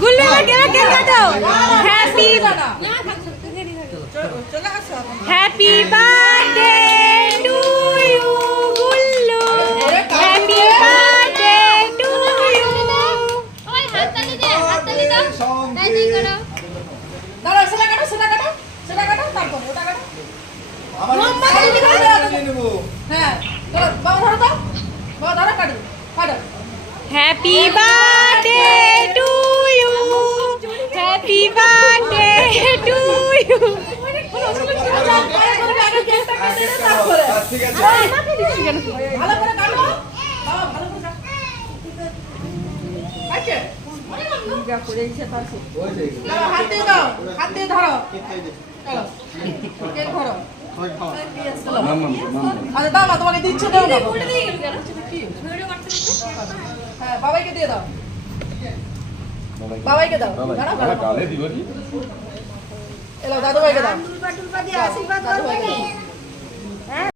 গুল্লু এবার কেক কাটো। Happy birthday to you Gullu, happy birthday to you. ওই হাততালি দে, হাততালি দাও। তাই তাই করো। দাঁড়াও, সেটা কাটো, সেটা কাটো, সেটা কাটো, তারপর ওটা কাটো। হ্যাঁ, বাবা ধরো তো, বাবা ধরো, কাটো, কাটো। Happy birthday to you, happy birthday to you. ভালো করে কাটো, বাবা ভালো করে কাটো। আছে? দাও, হাত দিয়ে দাও, হাত দিয়ে ধরো। চলো, কেক ধরো। আচ্ছা দাও না, তোমাকে দিচ্ছে, দাও না। হ্যাঁ, বাবাইকে দিয়ে দাও, বাবাইকে দাও। দাঁড়াও, দাঁড়াও। এলো দাদু ভাইকে দাও। দাদু ভাইকে দাও।